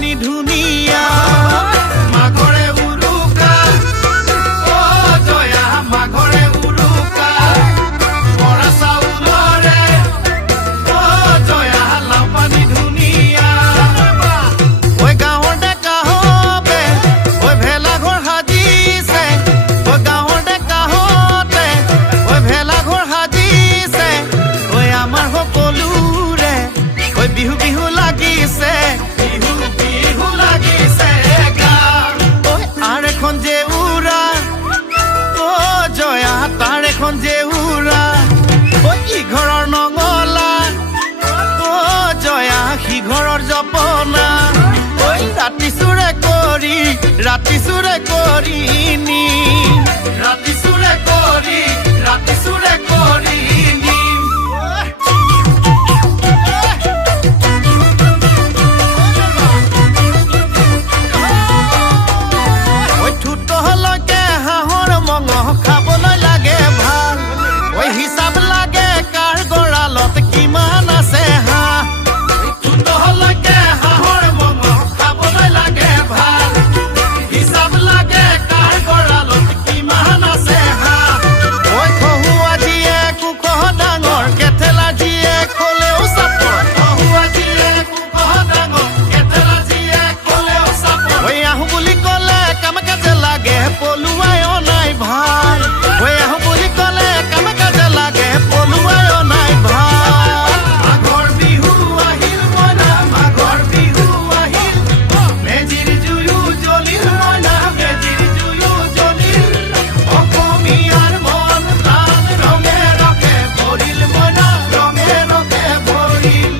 লাওপানী ধুনীয়া মাঘৰে উৰুকা অ জয়া মাঘৰে উৰুকা বৰা চাউলৰে অ জয়া লাওপানী ধুনীয়া ঐ গাঁৱৰ ডেকা হবে ঐ ভেলাঘৰ সাজিছে ঐ গাঁৱৰ ডেকা হতে ঐ ভেলাঘৰ সাজিছে ঐ আমাৰ সকলোৰে ঐ বিহু বিহু লাগিছে বিহু বিহু লাগিছে গান ঐ আৰ এখন যে উৰা অ জয়া তাৰ এখন যে উৰা ঐ ইঘৰৰ নঙলা অ জয়া সিঘৰৰ জপনা ঐ ৰাতি চুৰে কৰি নি ৰাতি চুৰে কৰি নি ঐ ঠুটলৈকে হাঁহৰ মঙহ খাবলৈ লাগে ভাল ঐ হিচাপ লাগে কাৰ গঁৰালত কিমান আছে হাঁহ ঠুটলৈকে হাঁহৰ মঙহ খাবলৈ লাগে ভাল হিচাপ লাগে কাৰ গঁৰালত কিমান আছে হাঁহ ঐ খহুৱা জীয়েক কুকহ ডাঙৰ কেথেলা জীয়েক হ'লেও চাপৰ খহুৱা জীয়েক কুকহ ডাঙৰ কেথেলা জীয়েক হ'লেও চাপৰ ঐ আহোঁ বুলি ক'লে কাম কাজে লাগে পলুৱাই অনাই ভাল ঐ আহোঁ বুলি ক'লে কাম কাজে লাগে পলুৱাই অনাই ভাল মাঘৰ বিহু আহিল মইনা মাঘৰ বিহু আহিল মেজিৰ জুয়ো জ্বলিল মইনা মেজিৰ জুয়ো জ্বলিল অসমীয়াৰ মন প্ৰাণ ৰঙে ৰঙে ভৰিল মইনা ৰঙে ৰঙে ভৰিল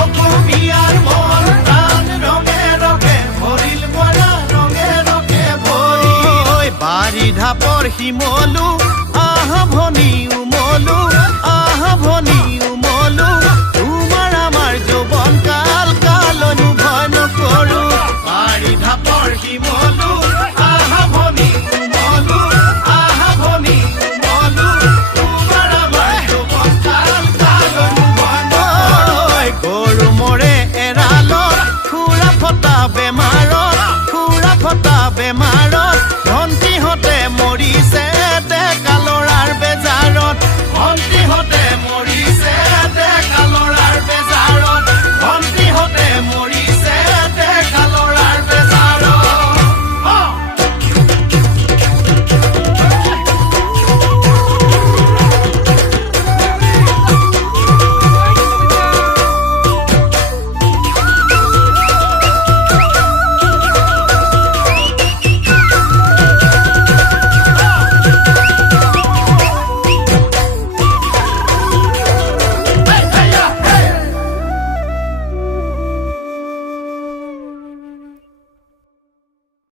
অসমীয়াৰ মন প্ৰাণ ৰঙে ৰঙে ভৰিল মইনা ৰঙে ৰঙে ভৰিল বাৰী ঢাপৰ সিমূৰ